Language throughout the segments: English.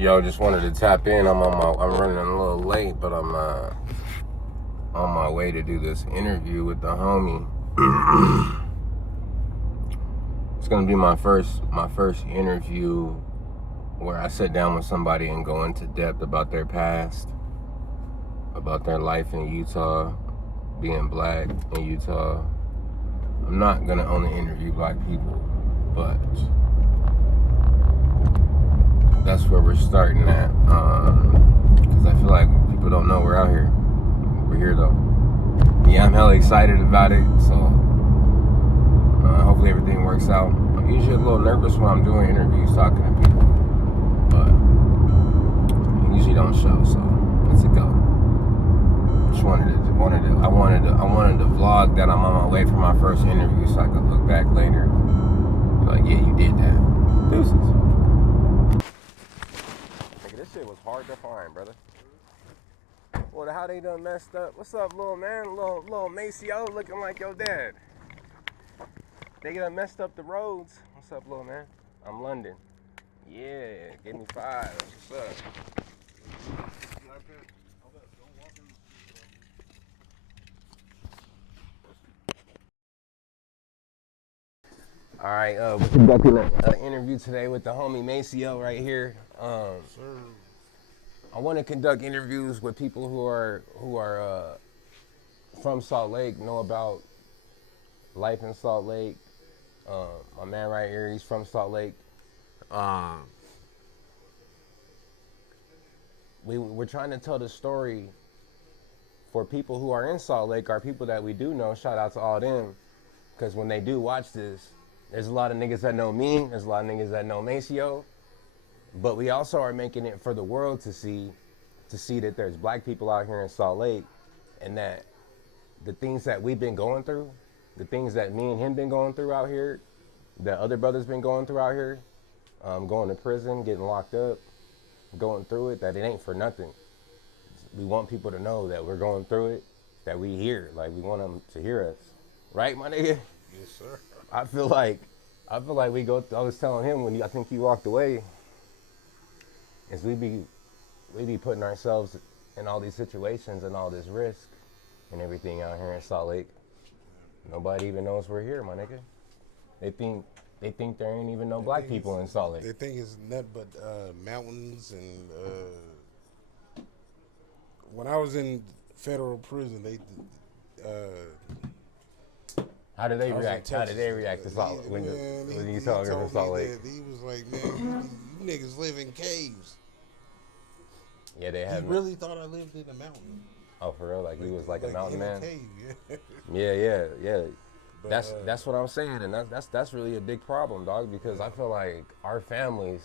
Yo, just wanted to tap in. I'm running a little late, but I'm on my way to do this interview with the homie. It's gonna be my first interview where I sit down with somebody and go into depth about their past, about their life in Utah, being black in Utah. I'm not gonna only interview black people, but that's where we're starting at, because I feel like people don't know we're out here. We're here though. Yeah, I'm hella excited about it, so hopefully everything works out. I'm usually a little nervous when I'm doing interviews, talking to people, but I usually don't show, so let's go. Just I wanted to vlog that I'm on my way for my first interview, so I could look back later, be like, yeah, you did that. Deuces. This shit was hard to find, brother. Well, how they done messed up? What's up, little man? Little MASEO looking like your dad. They done messed up the roads. What's up, little man? I'm London. Yeah, give me 5. What's up? All right, we're conducting an interview today with the homie MASEO right here. I want to conduct interviews with people who are from Salt Lake, know about life in Salt Lake. My man right here, he's from Salt Lake. We're trying to tell the story for people who are in Salt Lake, or people that we do know. Shout out to all them, because when they do watch this, there's a lot of niggas that know me, there's a lot of niggas that know MASEO, but we also are making it for the world to see that there's black people out here in Salt Lake, and that the things that we've been going through, the things that me and him been going through out here, that other brothers been going through out here, going to prison, getting locked up, going through it, that it ain't for nothing. We want people to know that we're going through it, that we here, like we want them to hear us. Right, my nigga? Yes, sir. I feel like we go. I was telling him when I think he walked away, is we be putting ourselves in all these situations and all this risk and everything out here in Salt Lake. Nobody even knows we're here, my nigga. They think there ain't even no black people in Salt Lake. They think it's nothing but mountains and. When I was in federal prison, they. How did they react? How did they react to Salt Lake when you told them from Salt Lake? He was like, man, you niggas live in caves. Yeah, they have. He really thought I lived in a mountain. Oh, for real? Like he was like a mountain man? A cave, yeah. Yeah. But, that's what I'm saying, and that's really a big problem, dog. Because I feel like our families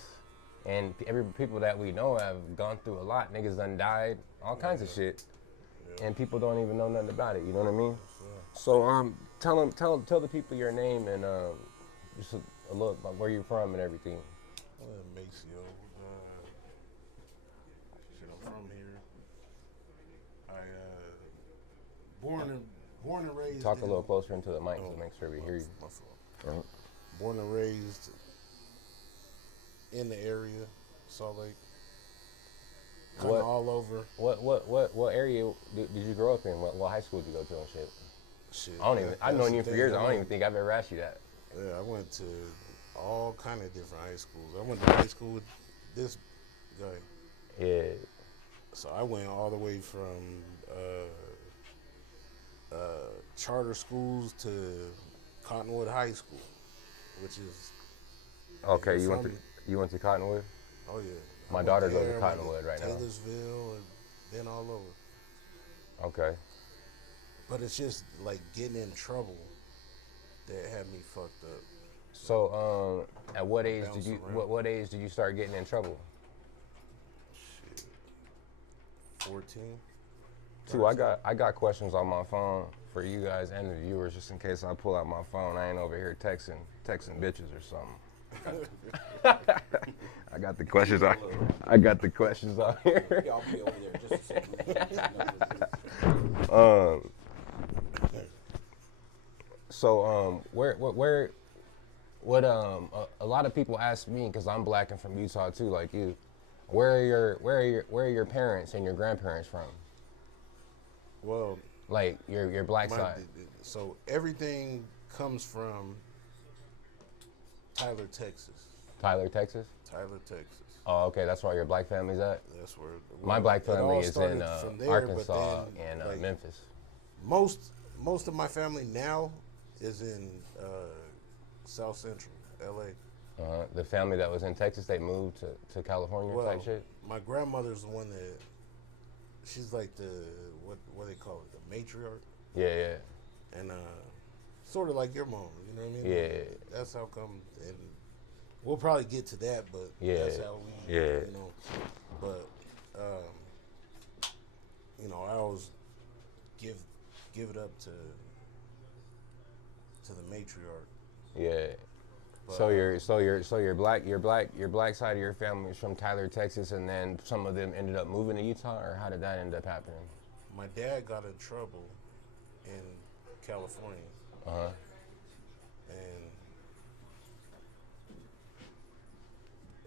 and every people that we know have gone through a lot. Niggas done died, all kinds of shit, and people don't even know nothing about it. You know what I mean? So tell the people your name and just a little about where you're from and everything. MASEO. I'm from here. Born and raised. Talk a little closer into the mic to make sure we hear you. My fault. Born and raised in the area, Salt Lake. Kind of all over. What area did you grow up in? What high school did you go to and shit? I've known you for years. I don't even think I've ever asked you that. Yeah, I went to all kind of different high schools. I went to high school with this guy. Yeah. So I went all the way from charter schools to Cottonwood High School, which is okay. You went to Cottonwood? Oh yeah. My daughter goes to Cottonwood right now. Taylorsville and then all over. Okay. But it's just like getting in trouble that had me fucked up. So, at what age did you start getting in trouble? Shit. 14. Too, I got questions on my phone for you guys and the viewers, just in case I pull out my phone. I ain't over here texting bitches or something. I got the questions on. I got the questions on here. Yeah, I'll be over there just a second. So what a lot of people ask me, because I'm black and from Utah too, like you. where are your parents and your grandparents from? Well, Like your black my side. so everything comes from Tyler, Texas. Tyler, Texas. Tyler, Texas. Oh, okay, that's where your black family's at. That's where My well, black it family all is in started from there. But Arkansas then, and like, Memphis. most of my family now is in South Central LA. The family that was in Texas, they moved to California Well, type shit. my grandmother's the one that she's like the what they call it, the matriarch, Yeah, yeah. and sort of like your mom. You know what I mean? Yeah. That's how come, and we'll probably get to that, but Yeah. that's how we. Yeah. You know, but you know, I always give it up to the matriarch. Yeah. But, So your black side of your family is from Tyler, Texas, and then some of them ended up moving to Utah, or how did that end up happening? my dad got in trouble in California, Uh-huh. and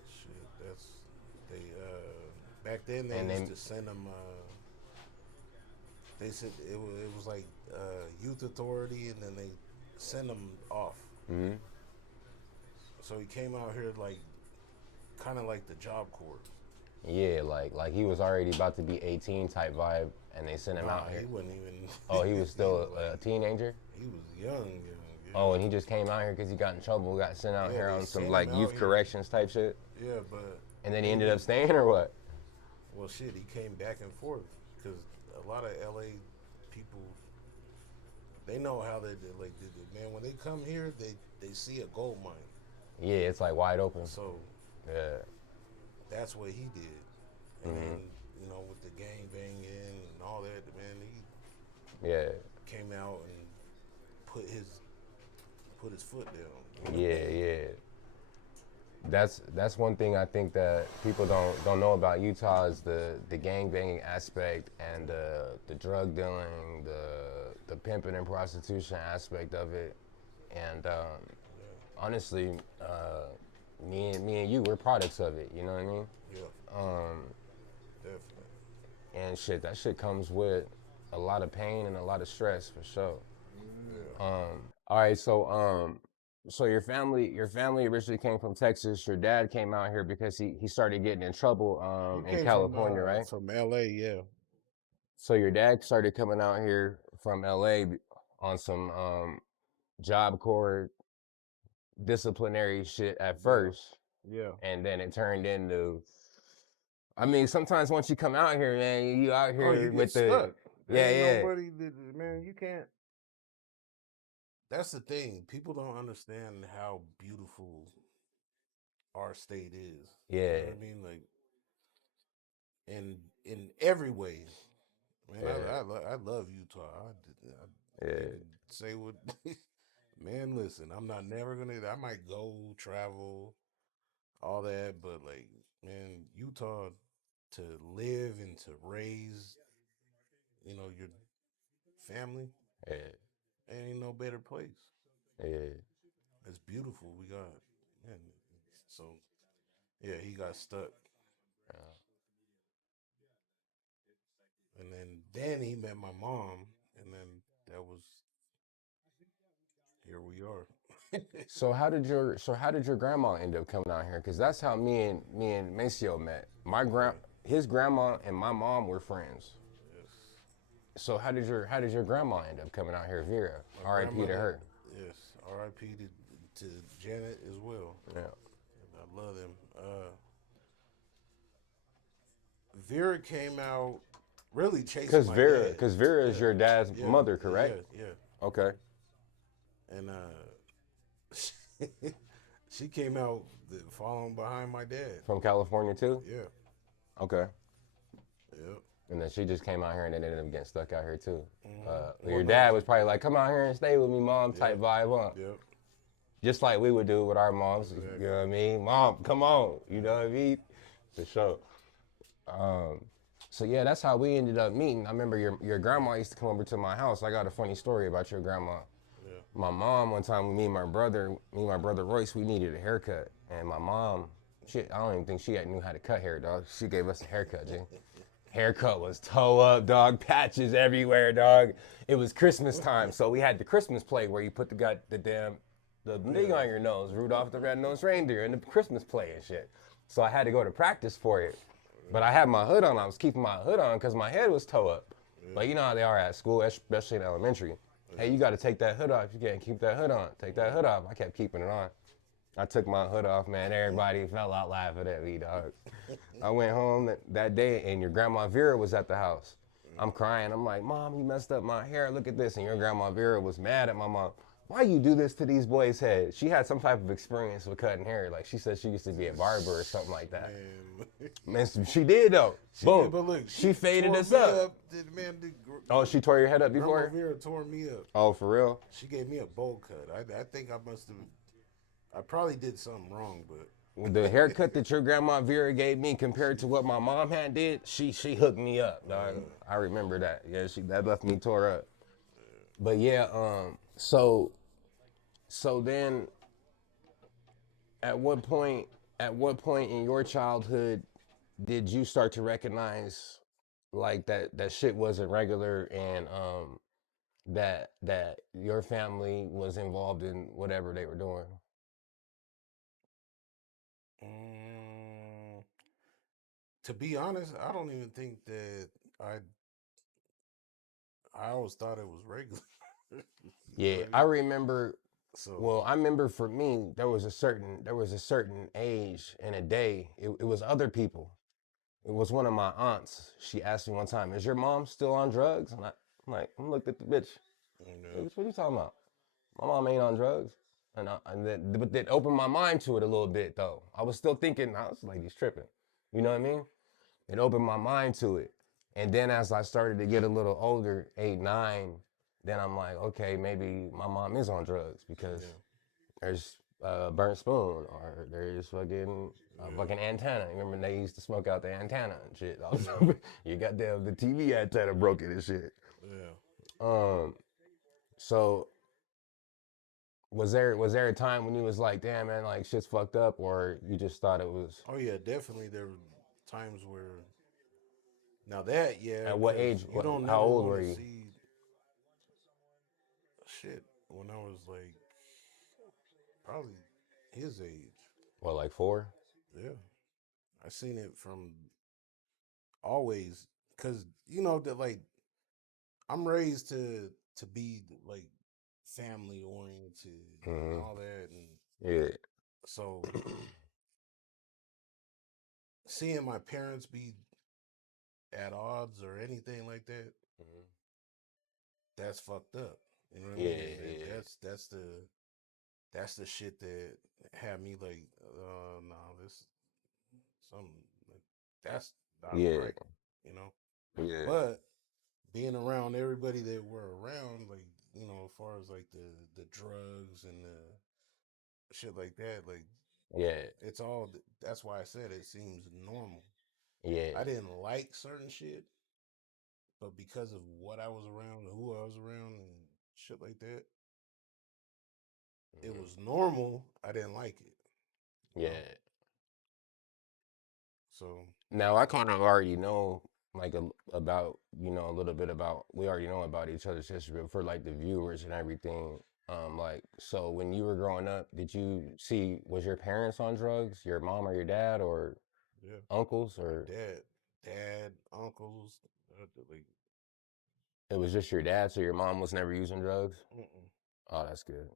shit, that's they back then they And used they- to send him. They said it was like youth authority, and then they send him off. Mm-hmm. So he came out here like, kind of like the Job Corps. Yeah, like he was already about to be 18 type vibe, and they sent him out He here. wasn't even. Oh, he was still was a like- teenager? He was young. Yeah. Oh, and he just came out here because he got in trouble, got sent out Yeah, here they on sent some him like out youth here. corrections type shit. Yeah, but And then he ended up staying, or what? well, shit, he came back and forth because a lot of LA people, they know how they like. Man, when they come here, they see a gold mine. Yeah, it's like wide open. So Yeah. that's what he did. And then, you know, with the gang banging and all that, man, he Yeah. came out and put his foot down. Yeah, yeah. That's one thing I think that people don't know about Utah is the gang banging aspect and the drug dealing, the pimping and prostitution aspect of it. And honestly, me and you, we're products of it. You know what I mean? Yeah, definitely. And shit, that shit comes with a lot of pain and a lot of stress for sure. Yeah. All right, so your family originally came from Texas. Your dad came out here because he started getting in trouble He in came California, from, right? From LA, yeah. So your dad started coming out here from LA on some job corps disciplinary shit at first, Yeah. and then it turned into. I mean, sometimes once you come out here, man, you out here Oh, you get with the stuck. yeah, Ain't yeah. nobody, man, you can't. That's the thing. People don't understand how beautiful our state is. You Yeah. know what I mean? Like, in every way. Man, Yeah. I love Utah. I Yeah. can say what. Man, listen, I'm not never gonna. I might go travel, all that, but like, man, Utah, to live and to raise, you know, your family, Yeah, ain't no better place. yeah. It's beautiful. We got, man. So, yeah, he got stuck, and then he met my mom, and then that was here we are. So how did your grandma end up coming out here? Because that's how me and MASEO met. His grandma and my mom were friends. Yes. So how did your grandma end up coming out here, Vera? My R.I.P. to grandmother- her. Yes, R.I.P. to Janet as well. Yeah. I love them. Vera came out really chasing Because my Vera, dad. because Vera is your dad's Yeah, mother, correct? Yeah. Okay. And she came out following behind my dad. From California too. Yeah. Okay. Yep. And then she just came out here and then ended up getting stuck out here too. Well, Your no. dad was probably like, "Come out here and stay with me, mom," type vibe, huh? Yep. Just like we would do with our moms. Exactly. You know what I mean? Mom, come on. You know what I mean? For sure. So yeah, that's how we ended up meeting. I remember your grandma used to come over to my house. I got a funny story about your grandma. Yeah. My mom, one time, me and my brother Royce, we needed a haircut, and my mom Shit, I don't even think she knew how to cut hair, dog. She gave us a haircut, G. Haircut was toe up, dog. Patches everywhere, dog. It was Christmas time, so we had the Christmas play where you put the thing on your nose, Rudolph the Red-Nosed Reindeer, and the Christmas play and shit. So I had to go to practice for it. But I had my hood on. I was keeping my hood on because my head was toe up. But you know how they are at school, especially in elementary. Hey, you got to take that hood off. You can't keep that hood on. Take that hood off. I kept keeping it on. I took my hood off, man. Everybody fell out laughing at me, dog. I went home that day, and your grandma Vera was at the house. I'm crying. I'm like, Mom, you messed up my hair. Look at this. And your grandma Vera was mad at my mom. Why you do this to these boys' heads? She had some type of experience with cutting hair. Like, she said she used to be a barber or something like that. Man, she did, though. Boom. Did, but look, she faded tore us me up. Oh, she tore your head up before? Grandma Vera tore me up. Oh, for real? She gave me a bowl cut. I think I probably did something wrong, but The haircut that your grandma Vera gave me compared to what my mom had did, she hooked me up, dog. I remember that. Yeah, that left me tore up. But yeah, so then at what point in your childhood did you start to recognize like that shit wasn't regular and that your family was involved in whatever they were doing? To be honest, I don't even think that I always thought it was regular. Yeah, I remember. So Well, I remember for me, there was a certain age and a day. It was other people. It was one of my aunts. She asked me one time, "Is your mom still on drugs?" And I looked at the bitch. Bitch, what are you talking about? My mom ain't on drugs. But that opened my mind to it a little bit though. I was still thinking, I was like, he's tripping. You know what I mean? It opened my mind to it. And then as I started to get a little older, 8, 9, then I'm like, okay, maybe my mom is on drugs because there's a burnt spoon or there's fucking antenna. Remember they used to smoke out the antenna and shit. You got the TV antenna broken and shit. Yeah. So was there a time when you was like, damn man, like shit's fucked up, or you just thought it was? Oh yeah, definitely. There were times where now that At what age? you don't How never old want were to you? see shit when I was like probably his age. What, like 4? Yeah, I seen it from always because that like I'm raised to be like family oriented and Mm-hmm. all that, and Yeah. so seeing my parents be at odds or anything like that, Mm-hmm. that's fucked up. You know what I Yeah, mean? yeah, That's the shit that had me like, no, this something like, that's not yeah, right, you know. yeah, But being around everybody that were around, like as far as like the drugs and the shit like that, like yeah, it's all. That's why I said it seems normal. yeah, I didn't like certain shit, but because of what I was around, who I was around, and shit like that, it was normal. I didn't like it, you know. yeah. So Now I kind of already know like about a little bit about we already know about each other's history, but for like the viewers and everything, like so when you were growing up, did you see was your parents on drugs, your mom or your dad or yeah, uncles or dad, uncles, like, it was just your dad, so your mom was never using drugs? mm-mm, Oh, that's good.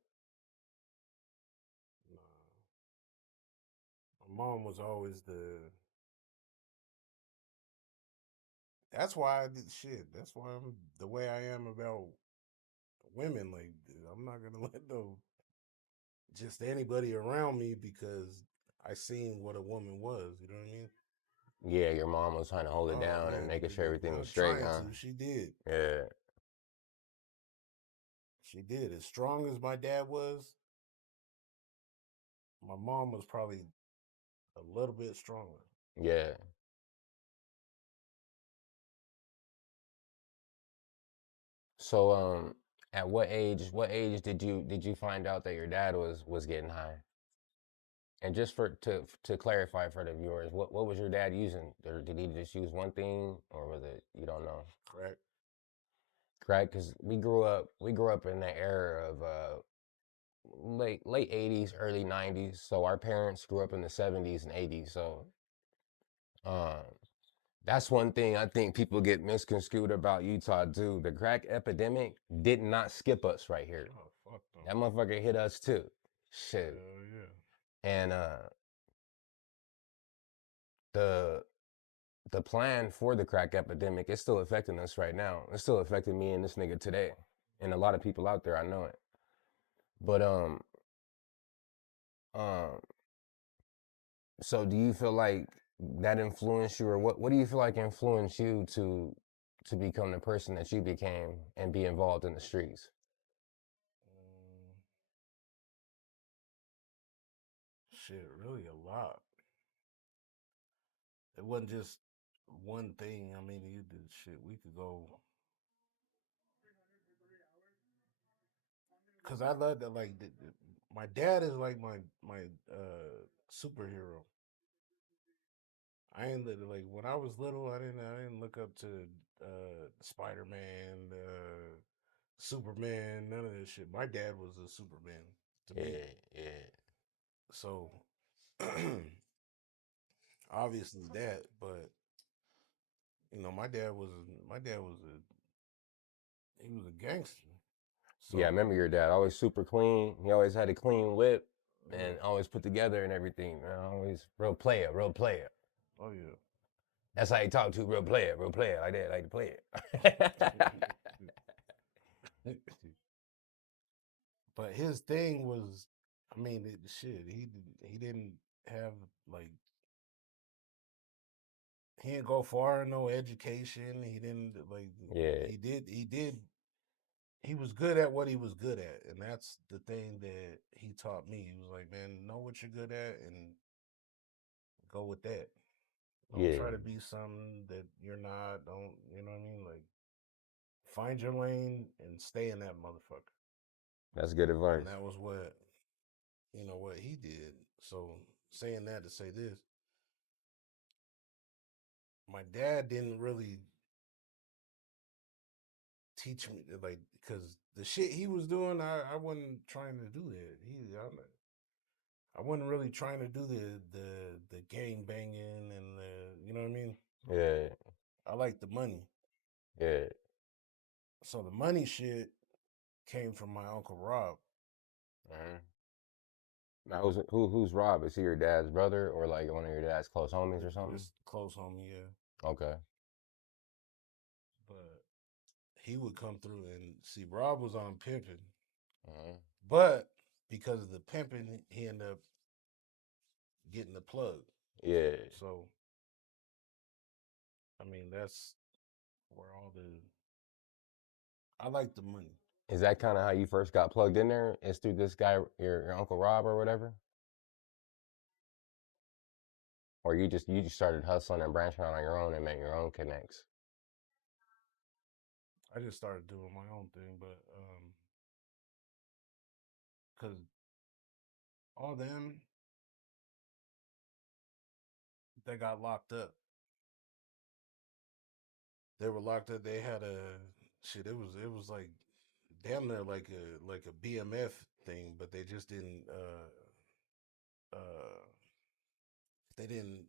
nah. My mom was always the. That's why I did shit. That's why I'm the way I am about women. Like I'm not gonna let no just anybody around me because I seen what a woman was. You know what I mean? Yeah, your mom was trying to hold it Oh down and man, making sure everything was straight, trying huh? to. She did. Yeah, She did. As strong as my dad was, my mom was probably a little bit stronger. yeah. So at what age did you find out that your dad was getting high? And just to clarify for the viewers, what was your dad using? Or did he just use one thing, or was it you don't know? Crack. Correct, because we grew up in the era of late 80s, early 90s. So our parents grew up in the 70s and 80s. So um, that's one thing I think people get misconstrued about Utah too. The crack epidemic did not skip us right here. Oh fuck no. That motherfucker hit us too. Shit. Hell yeah. And the the plan for the crack epidemic is still affecting us right now. It's still affecting me and this nigga today. And a lot of people out there, I know it. But um so do you feel like that influenced you, or what do you feel like influenced you to become the person that you became and be involved in the streets? Mm, shit, really a lot. It wasn't just one thing. I mean, you did shit. We could go because I love that. Like, my dad is like my superhero. I ain't like when I was little. I didn't look up to Spider Man, Superman, none of this shit. My dad was a Superman to me. Yeah, yeah, So obviously that, but my dad was a he was a gangster. yeah. I So remember your dad always super clean. He always had a clean whip and yeah, always put together and everything, man. Always real player, real player. oh yeah. That's how he talk to real player like that, like the player. But his thing was, I mean, shit. He didn't have like he didn't go far in no education. He didn't like Yeah, he did he was good at what he was good at, and that's the thing that he taught me. He was like, man, know what you're good at and go with that. Don't yeah. try to be something that you're not. Don't you know what I mean? Like find your lane and stay in that motherfucker. That's good And advice. that was what he did. So saying that to say this, my dad didn't really teach me like because the shit he was doing, I wasn't trying to do that. I wasn't really trying to do the gang banging and the you know what I mean. Yeah, I like the money, yeah. so the money shit came from my uncle Rob. Uh-huh. Now, who's Rob? Is he your dad's brother or like one of your dad's close homies or something? This close homie, yeah, Okay. but he would come through and see Rob was on pimping, Uh-huh. but because of the pimping, he ended up getting the plug. Yeah. So I mean, that's where all the I like the money. Is that kind of how you first got plugged in there? Is through this guy, your uncle Rob or whatever? Or you just started hustling and branching out on your own and made your own connects? I just started doing my own thing, but because all them they got locked up. They were locked up. They had a shit. It was like damn near like a BMF thing, but uh they didn't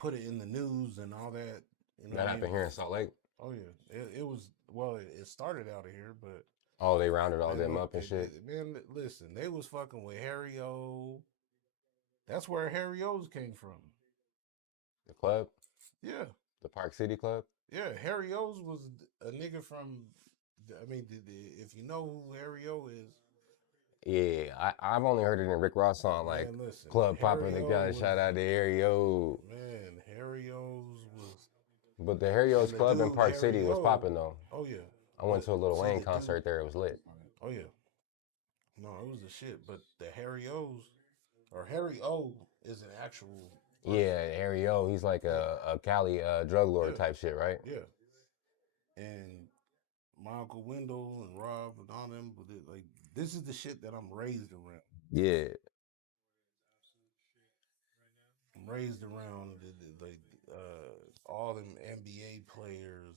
put it in the news and all that. You know what That I mean? happened here in Salt Lake. Oh yeah, it was well. It started out of here, but Oh, they rounded all they them went. up and shit. Man, listen, they was fucking with Harry O. That's where Harry O's came from. The club, Yeah, the Park City Club. yeah. Harry O's was a nigga from. I mean, if you know who Harry O is, Yeah, I've only heard it in Rick Ross song like man, listen. Club Popper. Harry The O guy was shout out to Ario. man. Harry O's was, But the Harrio's and the Club in dude Park City Harry was O. popping though. Oh yeah, I went but to a Lil see Wayne the dude. concert there. It was lit. Oh yeah, no, it was the shit. But the Harry O's or Harry O is an actual person. Yeah, Ario. He's like Yeah, a Cali drug lord yeah, type shit, right? yeah. And my uncle Wendell and Rob and all them, like this is the shit that I'm raised around. Yeah. I'm raised around like all them NBA players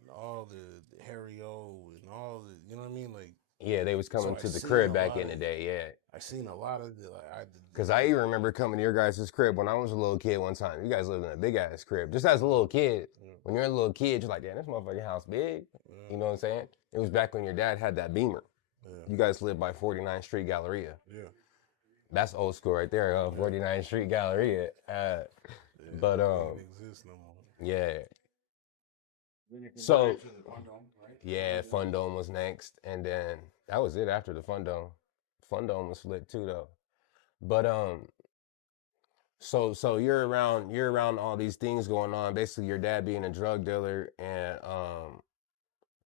and all the Harry O and all the, you know what I mean? Like, Yeah, they was so coming I to the seen crib a back lot in of the it. day, yeah. I seen a lot of the, like, Cause I like, even remember coming to your guys' crib when I was a little kid one time. You guys lived in a big ass crib. Just as a little kid. yeah, When you're a little kid, you're like, damn, this motherfucking house big. yeah, You know what I'm saying? It was back when your dad had that Beamer. yeah, You guys lived by 49th Street Galleria. yeah, That's old school right there, yeah. 49th Street Galleria. Yeah, But that don't even exist no more. yeah. Then you can So go to the Fun Dome, right? yeah, Fun Dome was next, and then that was it after the Fun Dome. Fun Dome was lit too though. But so you're around all these things going on. Basically, your dad being a drug dealer and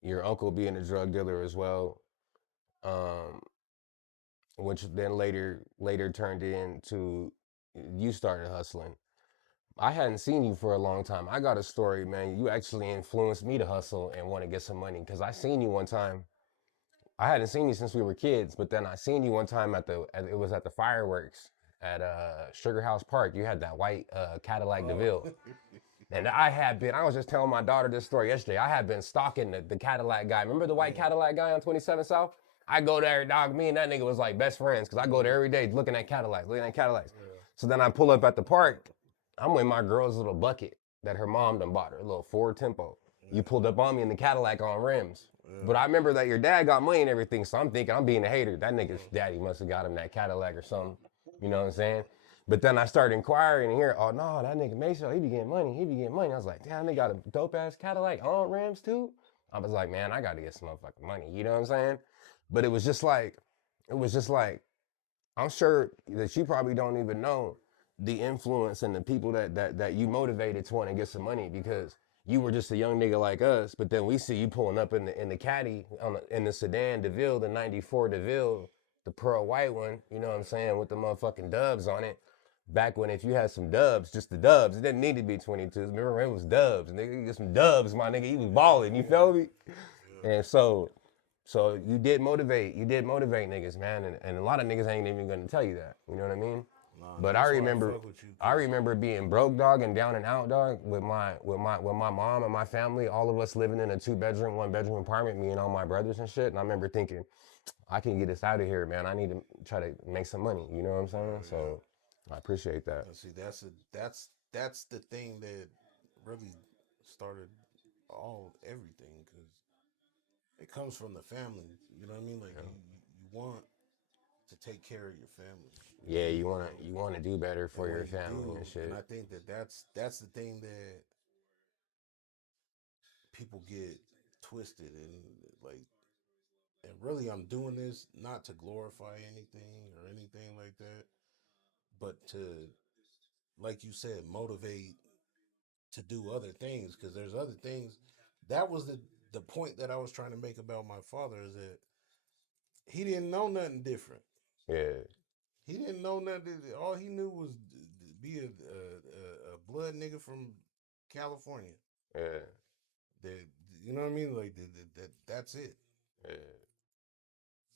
your uncle being a drug dealer as well. Um, which then later turned into you started hustling. I hadn't seen you for a long time. I got a story, man. You actually influenced me to hustle and want to get some money because I seen you one time. I hadn't seen you since we were kids, but then I seen you one time it was at the fireworks at Sugar House Park. You had that white Cadillac Oh, DeVille. And I was just telling my daughter this story yesterday. I had been stalking the Cadillac guy. Remember the white Cadillac guy on 27 South? I go there, dog. Me and that nigga was like best friends because I go there every day looking at Cadillacs. yeah, So then I pull up at the park. I'm with my girl's little bucket that her mom done bought her, a little Ford Tempo. You pulled up on me in the Cadillac on rims. yeah. But I remember that your dad got money and everything, so I'm thinking I'm being a hater. That nigga's daddy must have got him that Cadillac or something. You know what I'm saying? But then I started inquiring and hearing, oh no, that nigga MASEO, he be getting money. I was like, damn, they got a dope ass Cadillac on rims too. I was like, man, I gotta get some motherfucking money. You know what I'm saying? But it was just like, I'm sure that you probably don't even know the influence and the people that you motivated to want to get some money because you were just a young nigga like us. But then we see you pulling up in the caddy in the sedan DeVille, the '94 DeVille, the pearl white one. You know what I'm saying, with the motherfucking dubs on it. Back when if you had some dubs, just the dubs, it didn't need to be 22s. Remember, it was dubs. Nigga, you get some dubs, my nigga. You was balling. You feel me? And so you did motivate niggas, man, and a lot of niggas ain't even gonna tell you that. You know what I mean? Nah, But I that's why I remember, fuck with you. I remember being broke, dog, and down and out, dog, with my mom and my family. All of us living in a 2-bedroom, 1-bedroom apartment, me and all my brothers and shit. And I remember thinking, I can get us out of here, man. I need to try to make some money. You know what I'm saying? Yeah. So I appreciate that. And see, that's the thing that really started everything because it comes from the family. You know what I mean? Like you want to take care of your family. Yeah, And, you wanna and you wanna do better and for when your you family do, and and shit. I think that's the thing that people get twisted and like. And really, I'm doing this not to glorify anything or anything like that, but to, like you said, motivate to do other things because there's other things. That was the point that I was trying to make about my father is that he didn't know nothing different. Yeah, He didn't know nothing. All he knew was be a blood nigga from California. yeah, That, you know what I mean? Like that's it. yeah,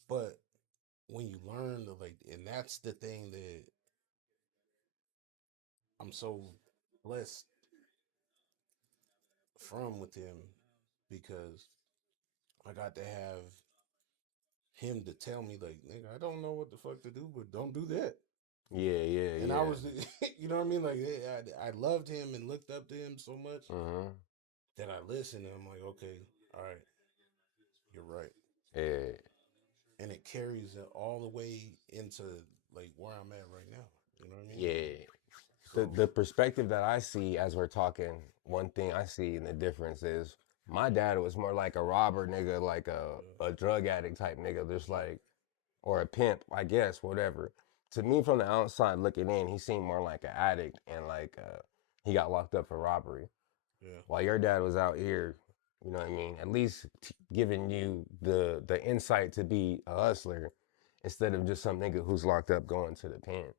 But when you learn the like, and that's the thing that I'm so blessed from with him because I got to have him to tell me like, nigga, I don't know what the fuck to do, but don't do that. yeah, yeah, And I yeah. was, you know what I mean? Like, I loved him and looked up to him so much Mm-hmm. that I listened and I'm like, okay, all right, you're right. Yeah. And it carries it all the way into like where I'm at right now. You know what I mean? Yeah. The So, the perspective that I see as we're talking, one thing I see in the difference is my dad was more like a robber nigga, like a drug addict type nigga, just like or a pimp, I guess, whatever. To me from the outside looking in, he seemed more like an addict and like he got locked up for robbery. yeah, While your dad was out here, you know what I mean, at least giving you the insight to be a hustler instead of just some nigga who's locked up going to the pen.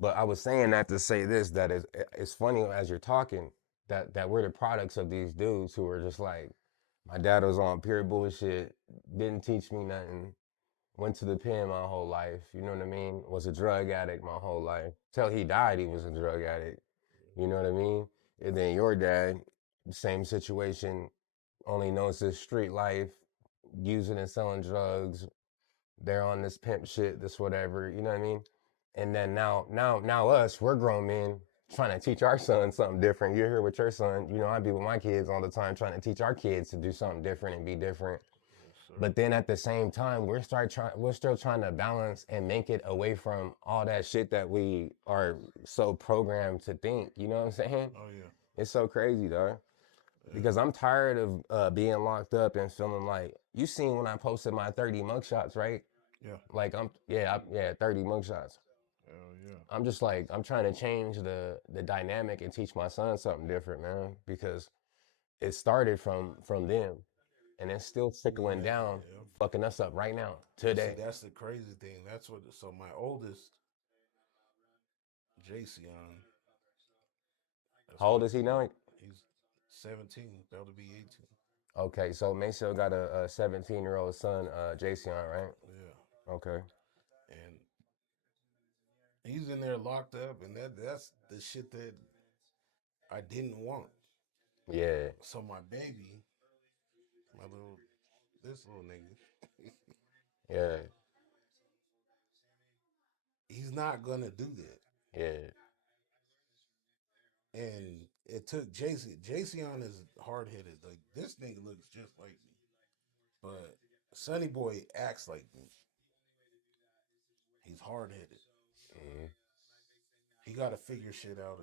But I was saying that to say this, that it's funny as you're talking that we're the products of these dudes who are just like, my dad was on pure bullshit, didn't teach me nothing, Went to the pen my whole life. You know what I mean? Was a drug addict my whole life. Till he died, he was a drug addict. You know what I mean? And then your dad, same situation, only knows this street life, using and selling drugs. They're on this pimp shit, this whatever. You know what I mean? And then now us, we're grown men trying to teach our son something different. You're here with your son. You know, I be with my kids all the time trying to teach our kids to do something different and be different. Yes, sir. But then at the same time, we're still trying to balance and make it away from all that shit that we are so programmed to think. You know what I'm saying? Oh yeah. It's so crazy, though. Yeah. Because I'm tired of being locked up and feeling like you seen when I posted my 30 mugshots, right? Yeah. Like 30 mugshots. Hell yeah. I'm just like I'm trying to change the dynamic and teach my son something different, man. Because it started from them, and it's still trickling down, Yeah. fucking us up right now See, today. that's the crazy thing. That's what. So my oldest, Jason, that's How my. old is he now? He's 17. About to be 18. Okay, so MASEO got a 17-year-old son, Jason, right? Yeah. Okay. And he's in there locked up, and that's the shit that I didn't want. Yeah. So my baby, this little nigga, Yeah. he's not gonna do that. Yeah. And it took Jason. Jason is hard headed. Like this nigga looks just like me, but Sonny Boy acts like me. He's hard headed. Mm-hmm. He got to figure shit out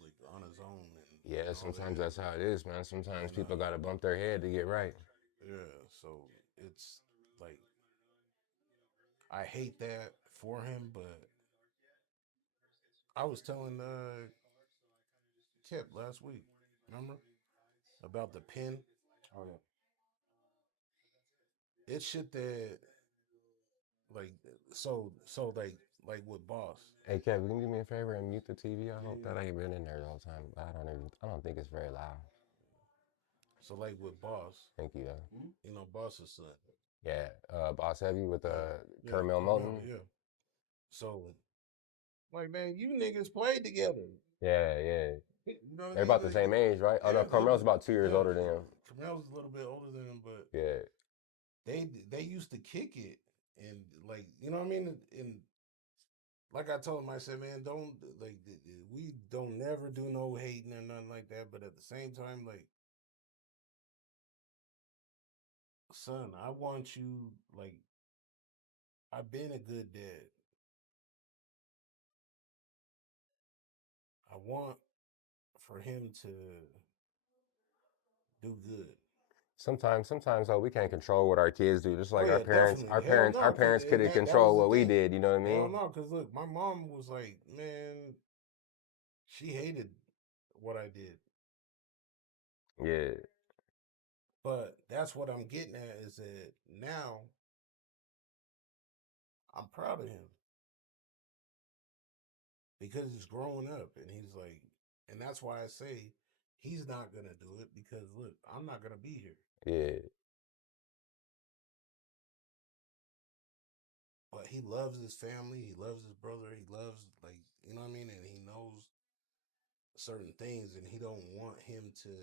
like on his own and Yeah, all sometimes that. that's how it is, man. Sometimes And people gotta bump their head to get right. yeah, so it's like I hate that for him, but I was telling Kip last week, remember about the pen. Oh yeah. It's shit that like like with Boss. Hey, Kevin, can you do me a favor and mute the TV? I Yeah, hope yeah. that ain't been in there the whole time. I don't think it's very loud. So like with Boss, Thank you. you know Boss's son. Yeah, Boss Heavy with Yeah, Kermel Carmel, Moulton. yeah. So like man, you niggas played together. Yeah, yeah. You know what I They're mean? about the Like, same age, right? Oh yeah, no, Carmel's about 2 years older than him. Carmel's a little bit older than him, but Yeah, they used to kick it and like you know what I mean. And like I told him, I said, man, don't like we don't never do no hating or nothing like that. But at the same time, like son, I want you like I've been a good dad. I want for him to do good. sometimes though we can't control what our kids do. Just Oh like yeah, definitely. Hell our no, cause parents couldn't that was control the what we thing. did. You know what I Hell mean? no, cause look, my mom was like, man, she hated what I did. Yeah, But that's what I'm getting at is that now I'm proud of him because he's growing up and he's like, and that's why I say he's not gonna do it because look, I'm not gonna be here. yeah, But he loves his family, he loves his brother, he loves like you know what I mean, and he knows certain things, and he don't want him to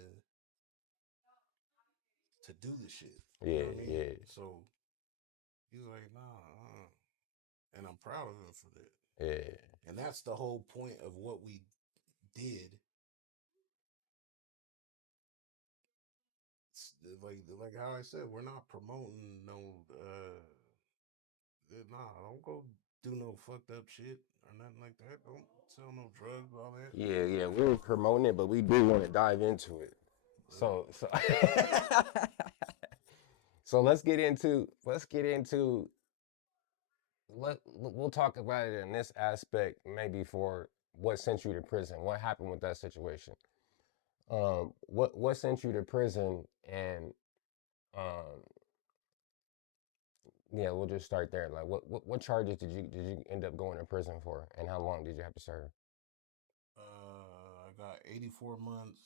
do the shit. You know yeah, what I mean? yeah, So he's like, nah, and I'm proud of him for that. yeah, And that's the whole point of what we did. Like how I said, we're not promoting no nah, don't go do no fucked up shit or nothing like that. Don't sell no drugs, all that. yeah, yeah. We were promoting it, but we do want to dive into it. So so we'll talk about it in this aspect maybe for what sent you to prison. What happened with that situation? What sent you to prison and um yeah, we'll just start there. Like what charges did you end up going to prison for and how long did you have to serve? I got 84 months,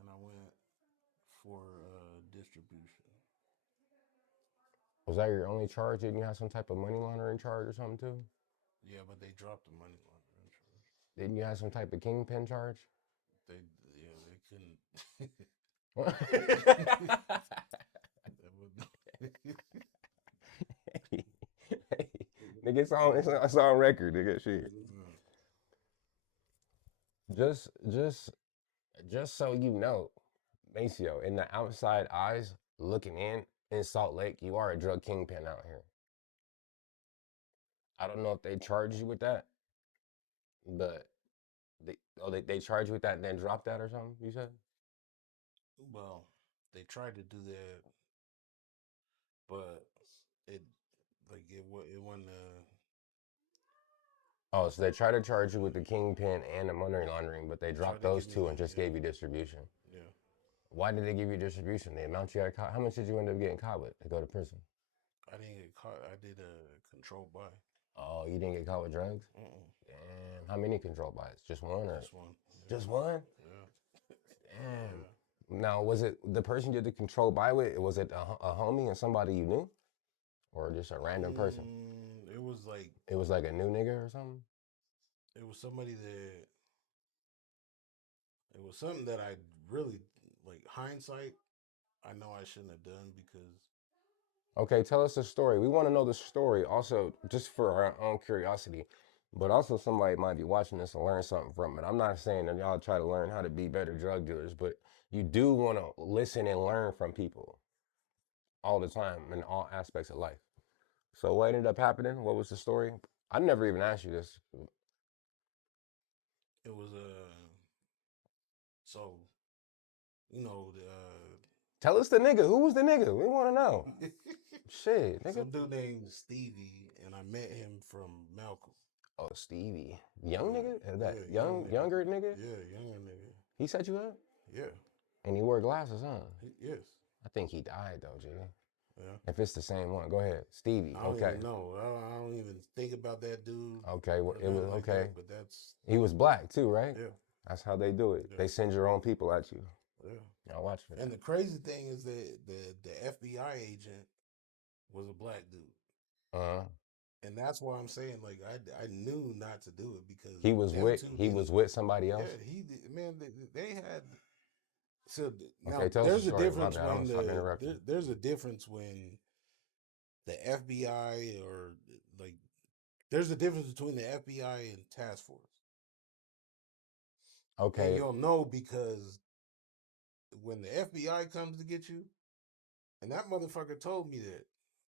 and I went for distribution. Was that your only charge? Didn't you have some type of money laundering charge or something too? Yeah, but they dropped the money laundering charge. Didn't you have some type of kingpin charge? They yeah they couldn't. That would Hey, nigga, it's on record, nigga. Shit. Just, just, just so you know, MASEO, in the outside eyes looking in Salt Lake, you are a drug kingpin out here. I don't know if they charge you with that, but they charge you with that and then drop that or something. You said? well, they tried to do that, but it it wasn't. Oh, so they try to charge you with the kingpin and the money laundering, but they dropped Tried to those give me two and just gave you distribution. yeah. Why did they give you distribution? The amount you got caught? How much did you end up getting caught with to go to prison? I didn't get caught. I did a controlled buy. Oh, you didn't get caught with drugs? Damn. How many controlled buys? Just one or? Just one. Yeah. Just one? Yeah. Damn. Yeah. Now, was it the person you did the controlled buy with? Was it a homie and somebody you knew, or just a random person? It was like It was like a new nigga or something. it was somebody that it was something that I really like hindsight. I know I shouldn't have done because Okay, tell us the story. We want to know the story also, just for our own curiosity, but also somebody might be watching this and learn something from it. I'm not saying that y'all try to learn how to be better drug dealers, but you do want to listen and learn from people all the time in all aspects of life. So what ended up happening? What was the story? I never even asked you this. it was so you know Tell us the nigga. Who was the nigga? We want to know. Shit, nigga. some dude named Stevie, and I met him from Malcolm. Oh, Stevie. Young Yeah. nigga? That Yeah, young nigga. younger nigga? Yeah, younger nigga. He set you up? Yeah. And he wore glasses, huh? Yes. I think he died though, G. Yeah. If it's the same one, go ahead. Stevie. I don't Okay. even know. I don't even think about that dude. Okay. Well, or it was nothing like okay. that, but that's He was black too, right? yeah. That's how they do it. Yeah. They send your own people at you. Yeah. Y'all watch for that. And the crazy thing is that the FBI agent was a black dude. Uh-huh. And that's why I'm saying like I knew not to do it because He was with somebody else. Yeah, he did, man. They had so now Okay, tell us there's the a story. difference My bad. when Stop interrupting. there's a difference when the FBI or like there's a difference between the FBI and task force. Okay. And you'll know because when the FBI comes to get you, and that motherfucker told me that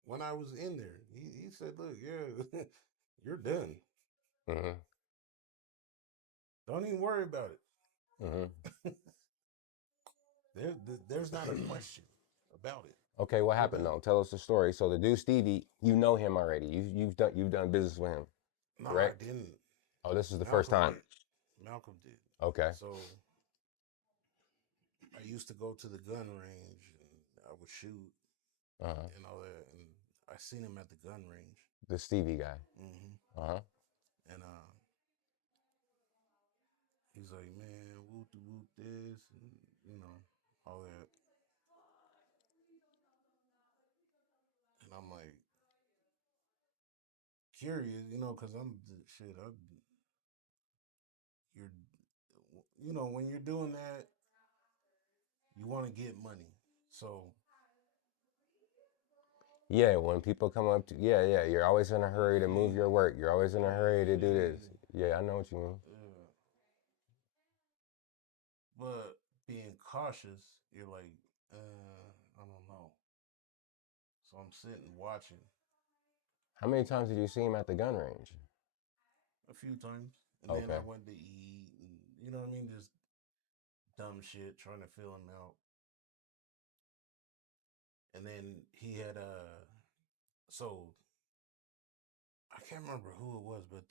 when I was in there, he said, "Look, yeah, you're done. Mm-hmm. Don't even worry about it. Mm-hmm. There's not a question about it." Okay, what happened though? Tell us the story. So the dude Stevie, you know him already. You've done business with him. No, Correct? I didn't. Oh, this is the first time. Malcolm did. Okay. So I used to go to the gun range and I would shoot and all that. And I seen him at the gun range. The Stevie guy. Mm-hmm. Uh-huh. And he's like, man, whoop de whoop this, and all that. And I'm like curious, because I'm shit. You're, when you're doing that, you want to get money. So Yeah, when people come up to you're always in a hurry to move your work. You're always in a hurry to do this. Yeah, I know what you mean. yeah. But being cautious, you're like, I don't know. So I'm sitting watching How many times did you see him at the gun range? a few times, and then Okay. I went to eat, and you know what I mean, just dumb shit, trying to fill him out. And then he had so I can't remember who it was, but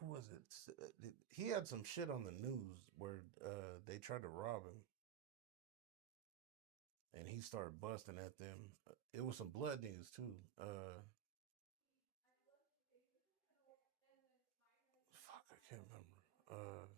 who was it? He had some shit on the news where they tried to rob him, and he started busting at them. It was some blood news too. Fuck, I can't remember.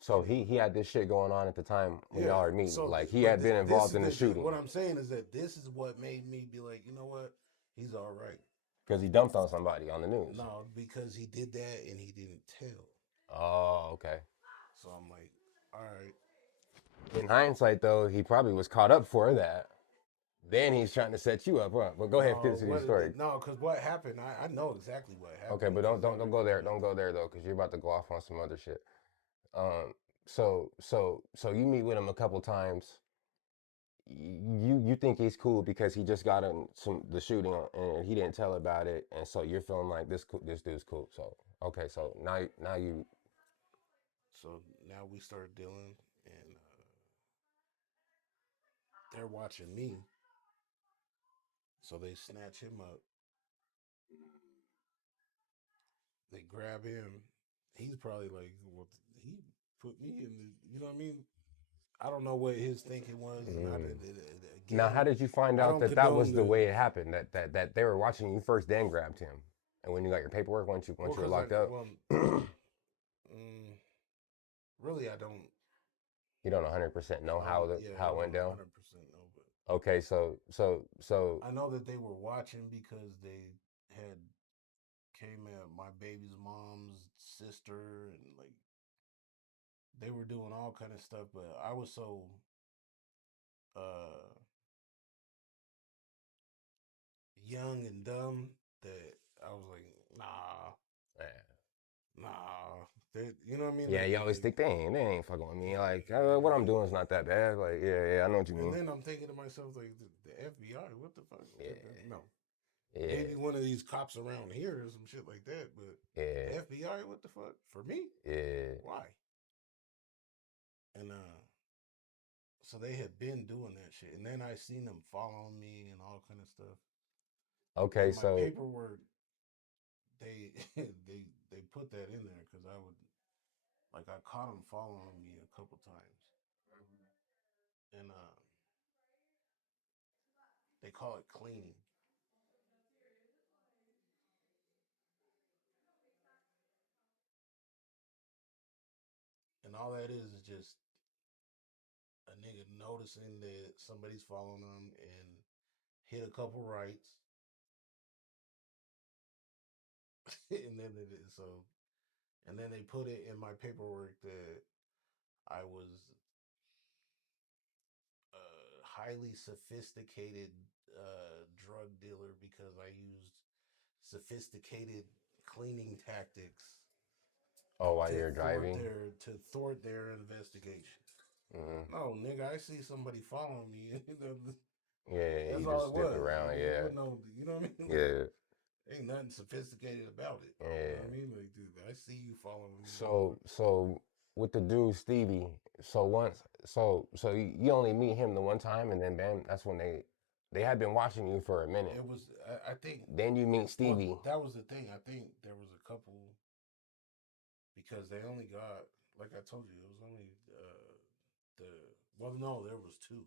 So he had this shit going on at the time when Yeah. y'all were meeting. So, Like he but had been this involved is in the shooting what I'm saying is that this is what made me be like, you know what, he's all right. because he dumped on somebody on the news. No, because he did that and he didn't tell. Oh, okay. So I'm like, all right. In hindsight, though, he probably was caught up for that. Then he's trying to set you up, huh? But go ahead, No, finish your story. no, because what happened, I know exactly what Okay, happened. but Because don't go there. Don't go there though, because you're about to go off on some other shit. So you meet with him a couple times. You think he's cool because he just got in the shooting and he didn't tell about it, and so you're feeling like this dude's cool. So okay, so now you So now we start dealing, and they're watching me. So they snatch him up. They grab him. He's probably like, well, he put me in the, you know what I mean? I don't know what his thinking was, and I did now. How again. did you find I out don't that that was condone the the way it happened? That they were watching you first, then grabbed him, and when you got your paperwork, once well, you were because locked up, mm, really I don't. you don't 100% know Yeah, I how it don't went down. 100% know, but Okay, so I know that they were watching because they had came at my baby's mom's sister, and like they were doing all kind of stuff. But I was so uh young and dumb that I was like, nah, yeah. nah. You know what I mean? Yeah, you always think they ain't fucking with me. Like what I'm doing is not that bad. Like yeah, I know what you And mean. then I'm thinking to myself, like, the FBI, what the fuck? Yeah, No. yeah, Maybe one of these cops around here or some shit like that, but yeah, the FBI, what the fuck? For me? yeah. Why? And so they had been doing that shit. And then I seen them following me and all kind of stuff. Okay, In my so paperwork, they they put that in there because I would like I caught them following me a couple times, and they call it cleaning, and all that is just a nigga noticing that somebody's following them and hit a couple rights, and then and then they put it in my paperwork that I was a highly sophisticated drug dealer because I used sophisticated cleaning tactics oh, while you're driving, to thwart their investigation. mm-hmm. No, nigga, I see somebody following me. Yeah, That's you all just it dipped was. around. Nigga, it Yeah, wasn't no, you know what I mean? Like, yeah, ain't nothing sophisticated about it. You know what I yeah. mean? Like, dude, I see you following me, motherfucker. So with the dude Stevie, so once so you only meet him the one time, and then bam, that's when they had been watching you for a minute. It was, I think, Then you meet well, Stevie. that was the thing. I think there was a couple because they only got, like I told you, it was only the, well, no, there was two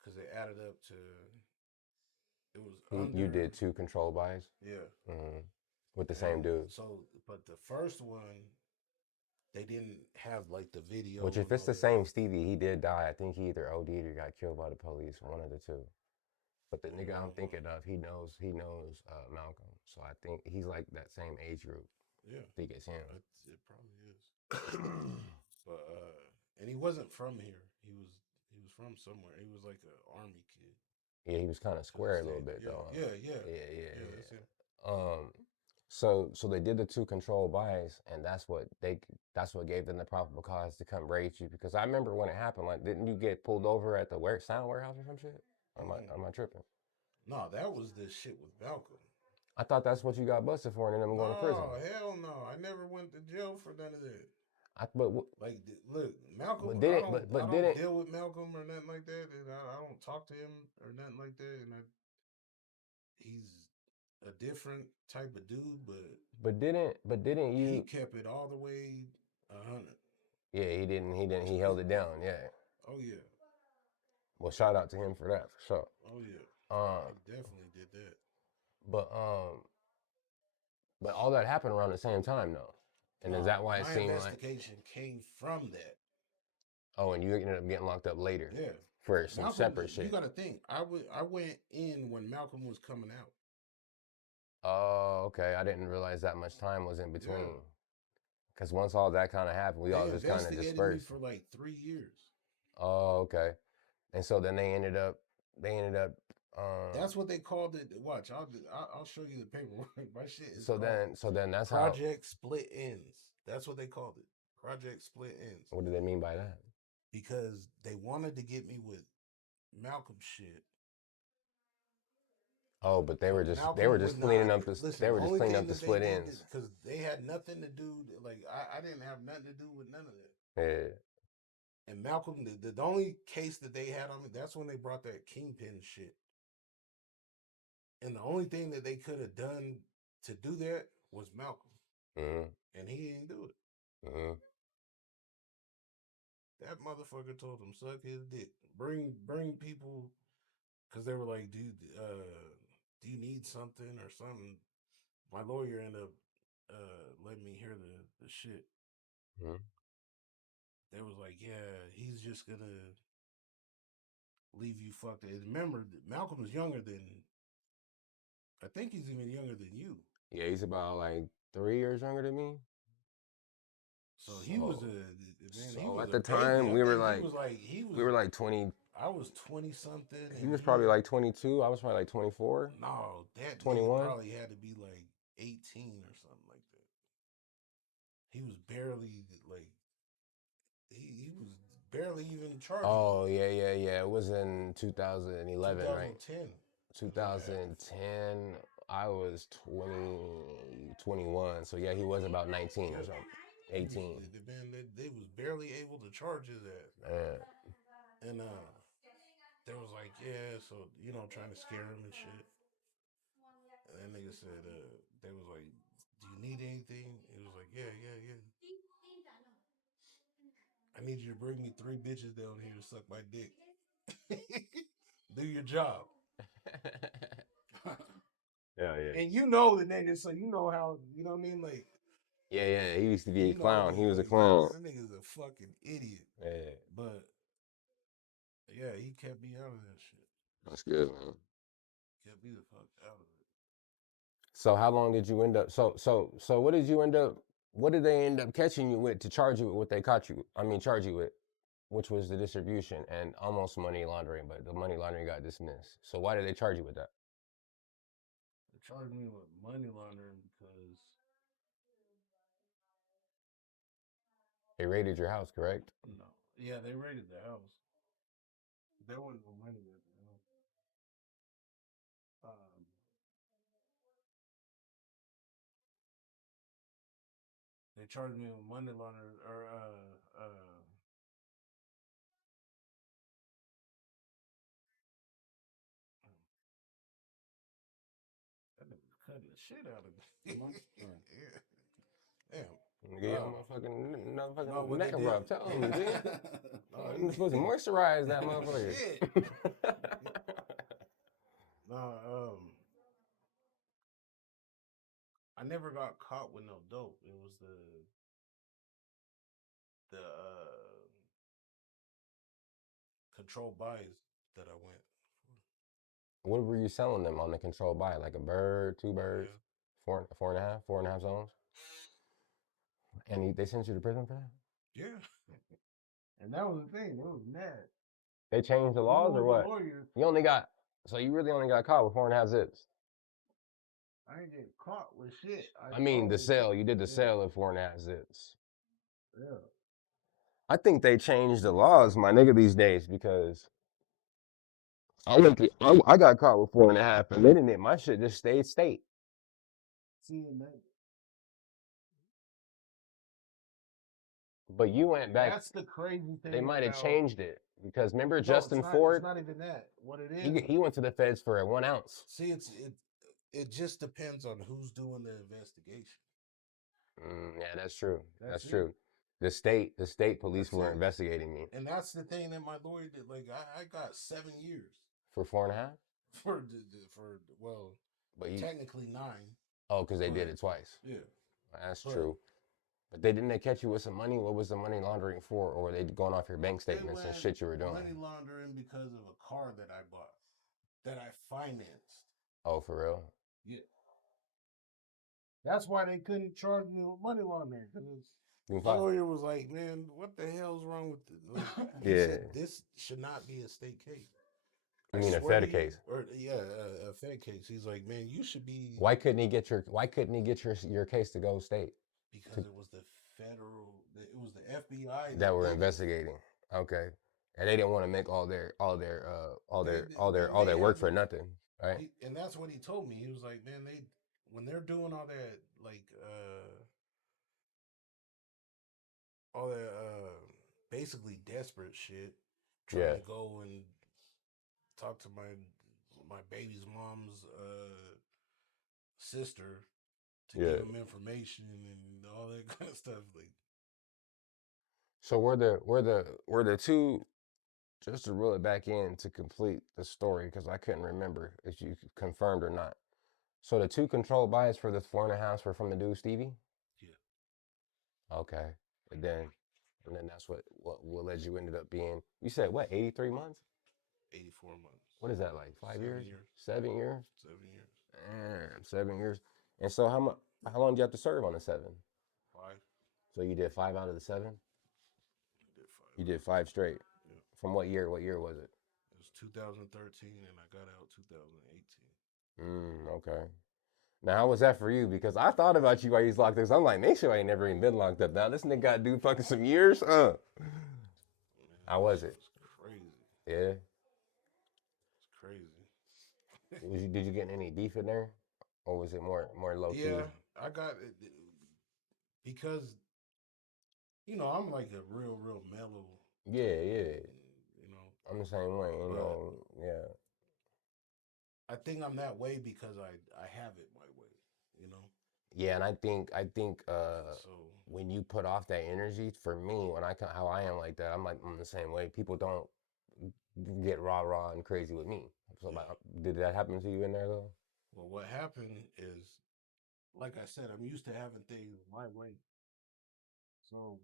because they added up to, it was You under, did two control buys, yeah. mm-hmm. With the same And dude. so, but the first one, they didn't have like the Which video if and it's all the that. same Stevie, he did die. I think he either OD'd or got killed by the police, one of the two. But the nigga I'm Uh, thinking of, he knows Malcolm. So I think he's like that same age group. yeah, I think it's him. it probably is. But and he wasn't from here. He was from somewhere. He was like an army kid. Yeah, he was kind of Cause he square a little stayed. bit Yeah, though. yeah, yeah, Yeah, yeah, yeah. That's him. yeah. So they did the two control buys, and that's what gave them the probable cause to come raid you. Because I remember when it happened, like, didn't you get pulled over at the sound warehouse or some shit? Am I tripping? No, that was the shit with Malcolm. I thought that's what you got busted for, and then I'm going to prison. No, hell no. I never went to jail for none of that. I but Like, look, Malcolm. but did it? I But did don't it? deal with Malcolm or nothing like that, and I don't talk to him or nothing like that. And he's a different type of dude, but But didn't he you? kept it all the way 100. Yeah, he didn't. He didn't. He held it down. Yeah. Oh yeah, Well, shout out to him for that, for sure. oh yeah. Um, He definitely did that. but but all that happened around the same time, though. And is that why it My seemed like? investigation came from that. Oh, and you ended up getting locked up later Yeah. for some Malcolm, separate you shit. got to think. I went in when Malcolm was coming out. Oh, okay. I didn't realize that much time was in Yeah. between. Because once all that kind of happened, we They all just kind of investigated me dispersed. for like 3 years. Oh, okay. And so then they ended up. That's what they called it. Watch, I'll show you the paperwork. My shit is So called then that's how. Project Split Ends. That's what they called it. Project Split Ends. What do they mean by that? Because they wanted to get me with Malcolm shit. Oh, but But they were Malcolm would just cleaning not up the listen. they The were just only cleaning thing up the that they split did, ends. because they had nothing to do. Like I didn't have nothing to do with none of that. Yeah. And Malcolm, the only case that they had on me, that's when they brought that Kingpin shit. And the only thing that they could have done to do that was Malcolm, Mm-hmm. and he didn't do it. Mm-hmm. That motherfucker told him suck his dick. Bring people, because they were like, dude, do you need something or something? My lawyer ended up letting me hear the shit. Mm-hmm. They was like, yeah, he's just gonna leave you fucked. And remember, Malcolm is younger than. I think he's even younger than you. Yeah, he's about like 3 years younger than me. So he was So a man. He so was at a the baby. time I think he was. we were like 20. I was 20 something, He and was probably like 22. I was probably like 24, no, that nigga 21. probably had to be like 18 or something like that. He was barely like he was barely even chargeable. Oh, yeah. It was in 2011, right? 2010 is when that happened. 2010, I was 21. So yeah, he was about 19 or Yeah, something. he was 18. man. They was barely able to charge his ass, Yeah. and they was like, yeah, so trying to scare him and shit. And that nigga said, they was like, do you need anything? He was like, yeah. I need you to bring me 3 bitches down here to suck my dick. Do your job. Yeah. And you know the nigga, so you know how, you know what I mean? Like, Yeah. He used to be a you know clown. that, He was a like, clown. that nigga's a fucking idiot. Yeah. But, yeah, he kept me out of that shit. That's good, man. Kept me the fuck out of it. So how long did you end up? So what did you end up? What did they end up catching you with to charge you with what they caught you? I mean, charge you with, which was the distribution and almost money laundering, but the money laundering got dismissed. So why did they charge you with that? They charged me with money laundering because, They raided your house, correct? no. Yeah, they raided the house. There wasn't no money at the house. Um, they charged me with money laundering, or, that nigga's cutting the shit out of me. Yeah. Get Damn. your motherfucking No, motherfucking what they neck did? rub. Tell me, dude. No, I'm supposed to moisturize that shit. motherfucker. No, I never got caught with no dope. It was the controlled buys that I went What were you selling them on the control buy? Like a bird, two for. birds, four and a half zones? And they sent you to prison for that? Yeah. And that was the thing. It was mad. They changed the Even laws or with the what? lawyer, You only got, so you really only got caught with four and a half zips. I ain't get caught with shit. I mean, the sold. sale, you did the Yeah. sale of four and a half zips. Yeah. I think they changed the laws, my nigga, these days because I got caught with four and a half and they didn't, my shit just stayed state. Seeing that. But you went back, That's the crazy they thing might have about. changed it because remember No, it's Justin not. It's Ford? not even that. What it is. He went to the feds for a 1 ounce. See, it just depends on who's doing the investigation. Yeah, that's true. That's That's it. true. The state police That's were it. investigating me And that's the thing that my lawyer did. Like I got 7 years for four and a half. for well, But you, technically 9. oh, because they did But it twice. yeah, That's but true. But didn't they catch you with some money? What was the money laundering for? Or were they going off your bank statements and shit you were doing? Money laundering because of a car that I bought, that I financed. Oh, for real? Yeah. That's why they couldn't charge me with money laundering. The lawyer was like, "Man, what the hell's wrong with this?" Like, he said, "This should not be a state case." You mean a FED case? Or yeah, a FED case. He's like, "Man, you should be." Why couldn't he get your case to go state? Because it was the federal. It was the FBI that were investigating. Okay, and they didn't want to make all their work for nothing, right? And that's what he told me. He was like, "Man, when they're doing all that basically desperate shit, trying to go and talk to my baby's mom's sister to give them information and all that kind of stuff." Like, so were the two, just to reel it back in to complete the story, because I couldn't remember if you confirmed or not. So the two controlled buys for the 4.5 were from the dude Stevie. Yeah. Okay, and then that's what led you ended up being. You said what, 83 months? 84 months. What is that, like 5 years? 7 years? 7 years. Damn, 7 years. And so how long did you have to serve on the 7? 5. So you did 5 out of the 7? I did 5. You did 5 straight. Yeah. From what year? What year was it? It was 2013, and I got out 2018. Okay. Now, how was that for you? Because I thought about you while you was locked up. I'm like, make sure I ain't never even been locked up. Now this nigga got to do fucking some years. Man, how was it? It's crazy. Yeah. It's crazy. Did you get any beef in there, or was it more low key? Yeah, I got it because I'm like a real mellow. Yeah. You know, I'm the same way. You know, yeah. I think I'm that way because I have it my way. You know. Yeah, and I think when you put off that energy, for me, how I am like that, I'm the same way. People don't get rah and crazy with me. So did that happen to you in there though? Well, what happened is, like I said, I'm used to having things my way. So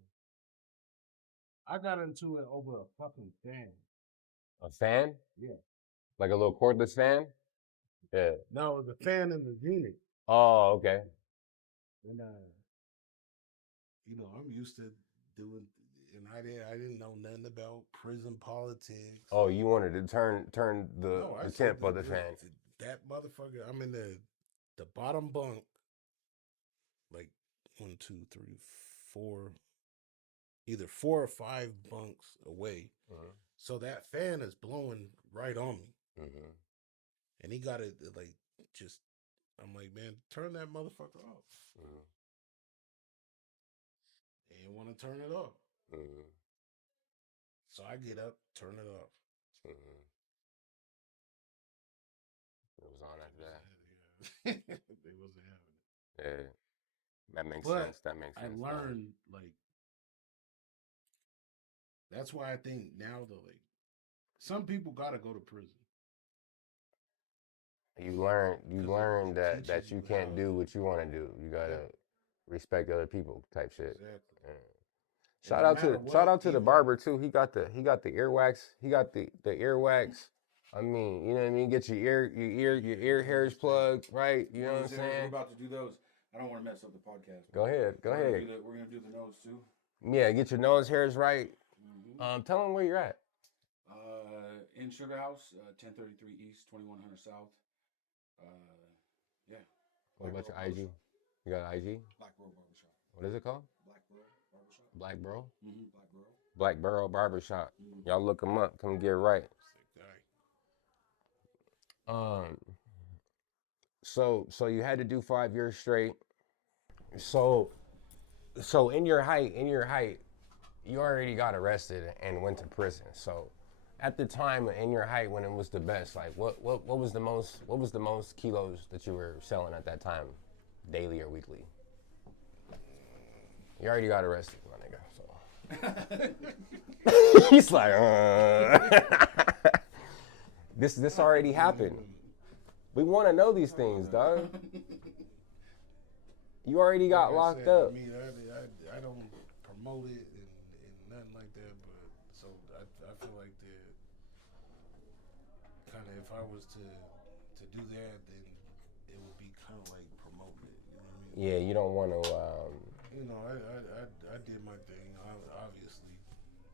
I got into it over a fucking fan. A fan? Yeah. Like a little cordless fan? Yeah. No, it was a fan in the unit. Oh, okay. And I'm used to doing, and I didn't know nothing about prison politics. Oh, you wanted to turn the temp of the fan. That motherfucker, I'm in the bottom bunk, like 1, 2, 3, 4, either 4 or 5 bunks away. So that fan is blowing right on me. And he got it like just, I'm like, man, turn that motherfucker off. He didn't want to turn it off. So I get up, turn it off. It was on after that. They wasn't having it. Yeah. That makes sense. That makes sense. I learned, like, that's why I think now, though, like, some people got to go to prison. You learn that you can't do what you want to do. You gotta respect other people, type shit. Exactly. Yeah. Shout out to the barber too. He got the earwax. He got the earwax. I mean, you know what I mean. Get your ear hairs plugged, right? You know what I'm saying. We're about to do those. I don't want to mess up the podcast. Go ahead. We're gonna do the nose too. Yeah, get your nose hairs right. Tell them where you're at. In Sugar House, 1033 East, 2100 South. Yeah. What about your IG? You got an IG? Blackboro Barbershop. What is it called? Blackboro Barbershop. Blackboro? Blackboro. Blackboro Barbershop. Y'all look them up. Come get right. So you had to do 5 years straight. So in your height, you already got arrested and went to prison. So at the time in your height when it was the best, like what was the most kilos that you were selling at that time, daily or weekly? You already got arrested, my nigga. So he's like, this already happened. We want to know these things, dog. You already got locked up. I I don't promote it and nothing like that. But so I feel like that kind of if I was to do that, then it would be kind of like promoting it. You know what I mean? Yeah, you don't want to. You know, I did my thing. Obviously,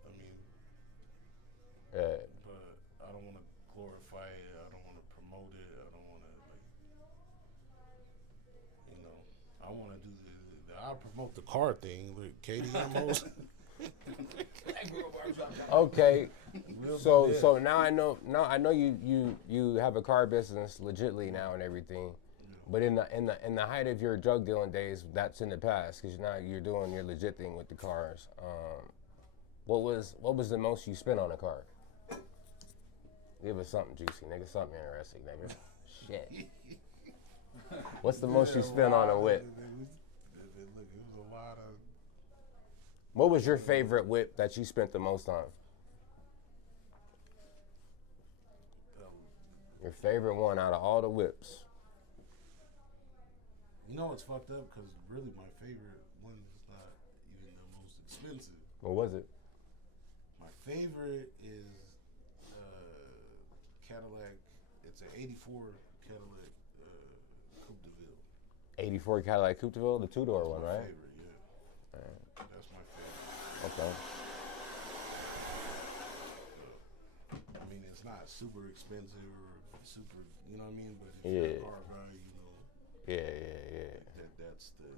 I mean, but I don't want to glorify it. I don't want to promote it. I don't want to like, you know, I want to do I promote the car thing. Look, KDMOs. Okay, so now I know you have a car business legitly now and everything, but in the height of your drug dealing days, that's in the past because now you're doing your legit thing with the cars. What was the most you spent on a car? Give us something juicy, nigga, something interesting, nigga. Shit. What's the most you spent on a whip? Look, it was a lot of. What was your favorite whip that you spent the most on? Your favorite one out of all the whips? You know it's fucked up because really my favorite one is not even the most expensive. What was it? My favorite is Cadillac. It's an '84 Cadillac Coupe de Ville. '84 Cadillac Coupe de Ville, the two-door one, right? Favorite, yeah. That's my favorite. Okay. I mean, it's not super expensive or super, you know what I mean? But if Yeah. you're a car guy, you know. Yeah. That's the.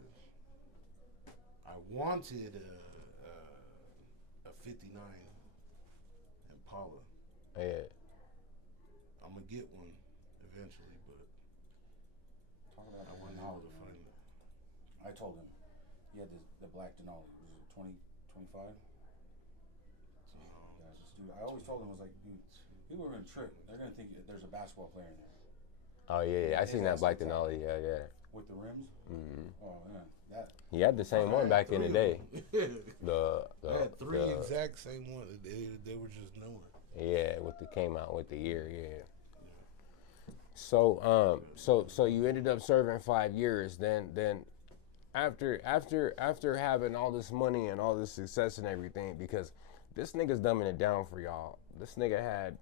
I wanted a '59 Impala. Yeah. I'm gonna get one eventually, but Talk about I the wasn't able Denali, to man. find it. I told him he had the black Denali. Was it 20, 25? Guys, just dude. I always told him, I was like, dude, people are gonna trip. They're gonna think there's a basketball player in there. Oh yeah. I His seen that ass black sticks out. Denali. Yeah. With the rims. Mm-hmm. Oh man, that. He had the same one back in the day. I had three the exact same ones. They were just newer. yeah, with the came out with the year. Yeah. So so you ended up serving 5 years. Then after having all this money and all this success and everything, because this nigga's dumbing it down for y'all. This nigga had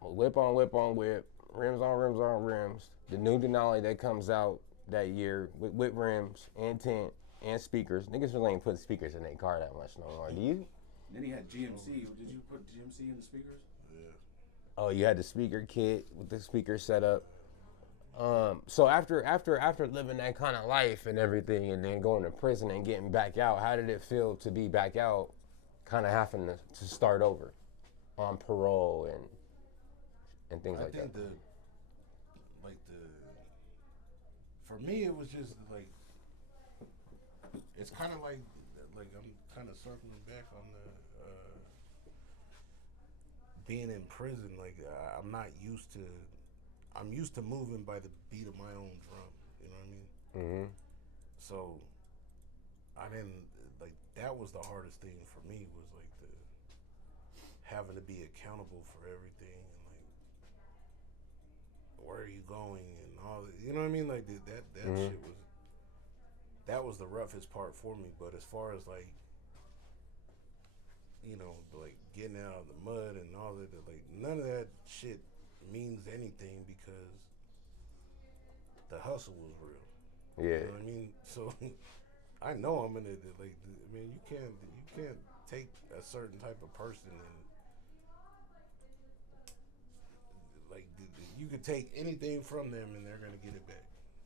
whip on whip on whip, rims on rims on rims. The new Denali that comes out that year with rims and tint and speakers. Niggas really ain't put speakers in their car that much no more. Do you? Then he had GMC. Did you put GMC in the speakers? Yeah. Oh, you had the speaker kit with the speaker set up. So after living that kind of life and everything, and then going to prison and getting back out, how did it feel to be back out, kind of having to start over on parole and things like that? I think for me it was just like it's kind of like I'm kind of circling back on the being in prison. Like I'm not used to. I'm used to moving by the beat of my own drum. You know what I mean? Mm-hmm. So I didn't like that was the hardest thing for me was like the having to be accountable for everything and like where are you going and all that. You know what I mean? Like that Mm-hmm. shit was the roughest part for me. But as far as like you know like getting out of the mud and all that, like none of that shit means anything because the hustle was real. Yeah. You know what I mean? So I know I'm gonna like. I mean, you can't take a certain type of person and like you could take anything from them and they're gonna get it back.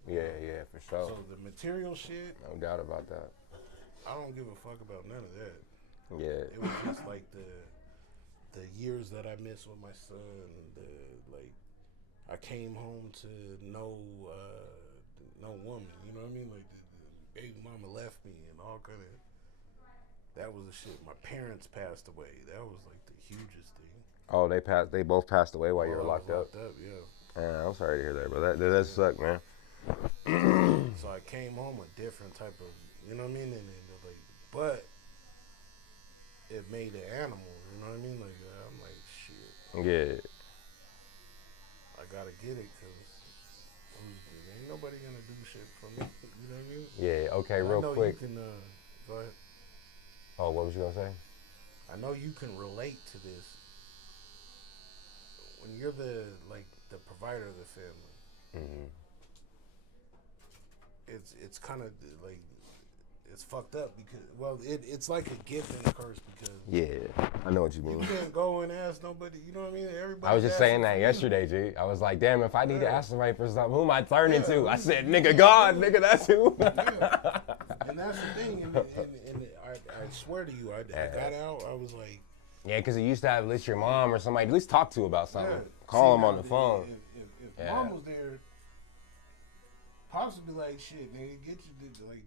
Yeah, for sure. So the material shit, No doubt about that. I don't give a fuck about none of that. Yeah. It was just like the years that I missed with my son. I came home to no woman. You know what I mean? Like the baby mama left me and all kind of. That was the shit. My parents passed away. That was like the hugest thing. Oh, they both passed away while you were I was locked up. Yeah. Yeah, I'm sorry to hear that, but that sucked, man. So I came home a different type of, you know what I mean? And like, but it made an animal. You know what I mean? Like I'm like shit. Yeah. I gotta get it because ain't nobody gonna do shit for me. You know what I mean? Yeah. Okay. I Real know quick. You can, go Go ahead. Oh, what was you gonna say? I know you can relate to this. When you're the provider of the family, Mm-hmm. it's kind of like it's fucked up because it's like a gift and a curse because Yeah, I know what you mean. you can't go and ask nobody. You know what I mean? Everybody. I was just saying that yesterday, G. I was like, damn, if I need to ask somebody for something, who am I turning to? I said, nigga, God, nigga, that's who. Yeah. And that's the thing. And I swear to you, I got out. I was like, yeah, because you used to have at least your mom or somebody at least talk to about something. yeah. Call them on the phone. If mom was there, Pops would be like, shit, nigga, get you like.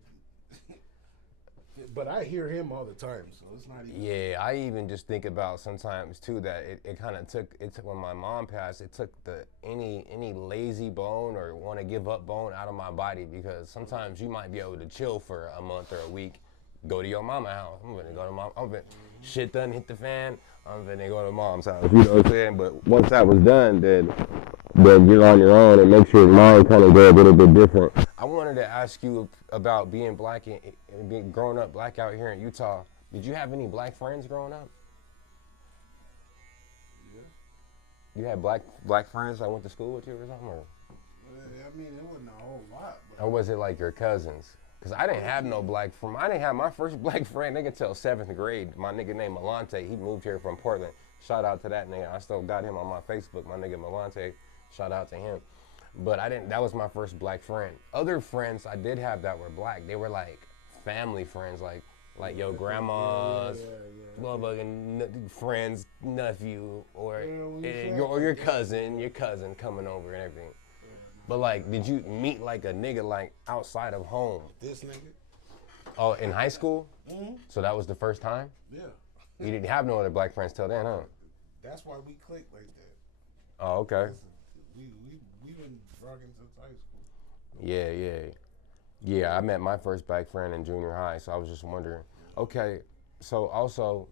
But I hear him all the time, so it's not even. Yeah, I even just think about sometimes too that it kind of took when my mom passed, it took any lazy bone or want to give up bone out of my body because sometimes you might be able to chill for a month or a week, go to your mama's house. I'm gonna go to mom. I'm gonna shit done hit the fan. I'm gonna go to mom's house. You know what I'm saying? But once that was done, then you're on your own and make sure your mind kind of go a little bit different. I wanted to ask you about being black and being growing up black out here in Utah. Did you have any black friends growing up? Yeah. You had black friends that went to school with you or something? Or? I mean, it wasn't a whole lot. Or was it like your cousins? Because I didn't have no black friend. I didn't have my first black friend nigga till 7th grade. My nigga named Malante. He moved here from Portland. Shout out to that nigga. I still got him on my Facebook. My nigga Malante. Shout out to him. But that was my first black friend. Other friends I did have that were black. They were like family friends, like your grandma's motherfucking friend's nephew or your cousin coming over and everything. But like, did you meet like a nigga like outside of home? This nigga? Oh, in high school? Mm-hmm. So that was the first time? Yeah. You didn't have no other black friends till then, huh? That's why we clicked like that. Oh, okay. We've been rocking since high school. Yeah, I met my first black friend in junior high, so I was just wondering. Okay, so also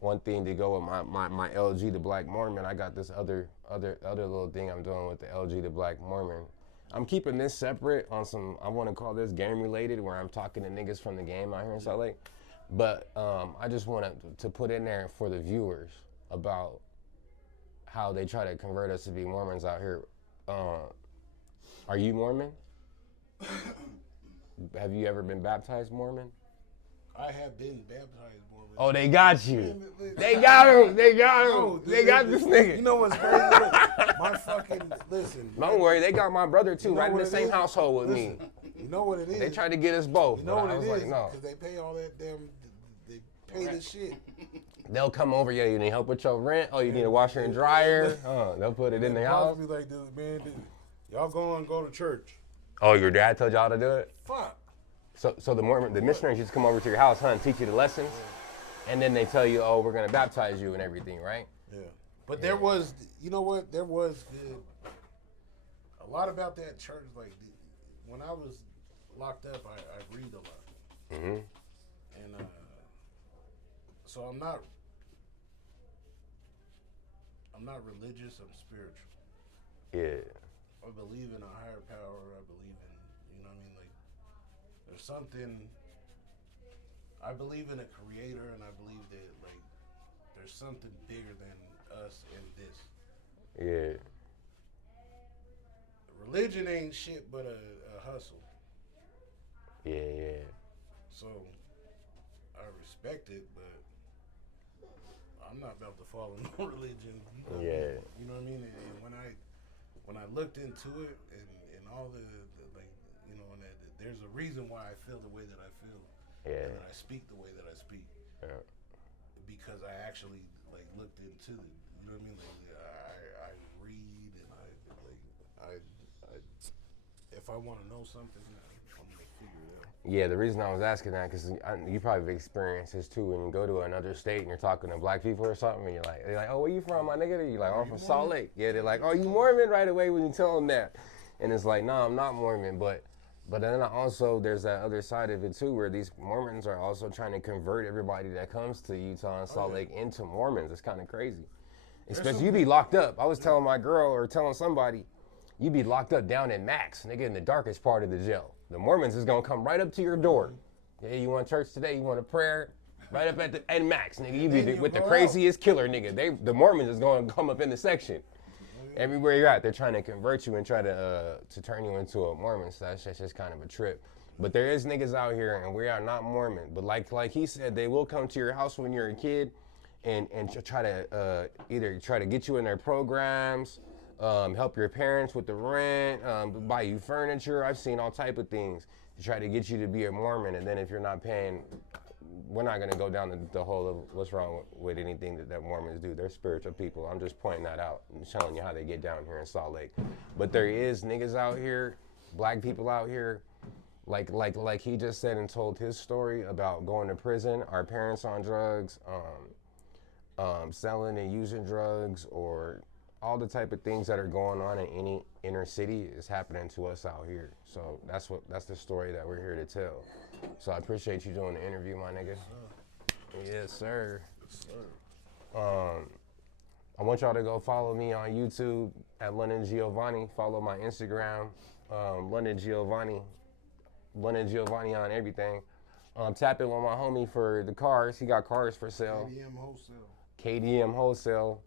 one thing to go with my LG the Black Mormon, I got this other little thing I'm doing with the LG the Black Mormon. I'm keeping this separate on some, I want to call this game related, where I'm talking to niggas from the game out here in Salt Lake. But I just wanted to put in there for the viewers about how they try to convert us to be Mormons out here. Are you Mormon? Have you ever been baptized Mormon? I have been baptized Mormon. Oh, they got you. They got him. They got him. No, they got this nigga. You know what's crazy? My fucking, listen. Don't worry, they got my brother too, right in the same household with me. You know what it is? They tried to get us both. You know what I was it is? like, no. Because they pay all that damn, they pay the shit. They'll come over, yeah, you need help with your rent? Oh, you need a washer and dryer? They'll put it in the house. Be like, man, y'all go to church. Oh, your dad told y'all to do it? Fuck. So the missionaries just come over to your house, huh, and teach you the lessons? Yeah. And then they tell you, oh, we're going to baptize you and everything, right? Yeah. But there was, you know what? There was a lot about that church. Like, when I was locked up, I read a lot. Mm-hmm. And so I'm not religious, I'm spiritual. Yeah. I believe in a higher power. I believe in, you know what I mean? Like, there's something, I believe in a creator, and I believe that, like, there's something bigger than us and this. Yeah. Religion ain't shit but a hustle. Yeah. So, I respect it, but I'm not about to follow no religion. Yeah. You know what I mean? And when I looked into it and all the like, you know, and there's a reason why I feel the way that I feel. Yeah. And that I speak the way that I speak. Yeah. Because I actually like looked into it. You know what I mean? Like I read and I if I want to know something, I'm gonna figure it out. Yeah, the reason I was asking that, because you probably have experienced this too, when you go to another state and you're talking to black people or something, and they're like, oh, where you from, my nigga? You're like, oh, I'm from Salt Lake. Yeah, they're like, oh, you Mormon right away when you tell them that. And it's like, no, I'm not Mormon, but then also there's that other side of it too, where these Mormons are also trying to convert everybody that comes to Utah and Salt Lake into Mormons. It's kind of crazy. Especially you be locked up. I was telling my girl or telling somebody, you be locked up down in Max, nigga, in the darkest part of the jail. The Mormons is gonna come right up to your door Yeah, you want church today? You want a prayer? Right up at the max, nigga. You be Then you with the go craziest killer, nigga. The Mormons is going to come up in the section. Everywhere you're at, they're trying to convert you and try to turn you into a Mormon. So that's just kind of a trip. But there is niggas out here, and we are not Mormon. But like he said, they will come to your house when you're a kid, and try to either try to get you in their programs, help your parents with the rent, buy you furniture. I've seen all type of things to try to get you to be a Mormon, and then if you're not paying, we're not going to go down the whole of what's wrong with anything that Mormons do. They're spiritual people. I'm just pointing that out and showing you how they get down here in Salt Lake. But there is niggas out here, black people out here, like he just said and told his story about going to prison, our parents on drugs, selling and using drugs, or all the type of things that are going on in any inner city is happening to us out here. So that's the story that we're here to tell. So I appreciate you doing the interview, my nigga. Yes, sir. Yes, sir. I want y'all to go follow me on YouTube at London Giovanni. Follow my Instagram, London Giovanni. London Giovanni on everything. Tap in with my homie for the cars. He got cars for sale. KDM Wholesale. KDM Wholesale.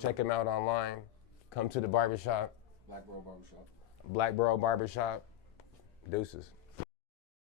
Check him out online. Come to the barbershop. Black Bro Barbershop. Black Bro Barbershop. Deuces.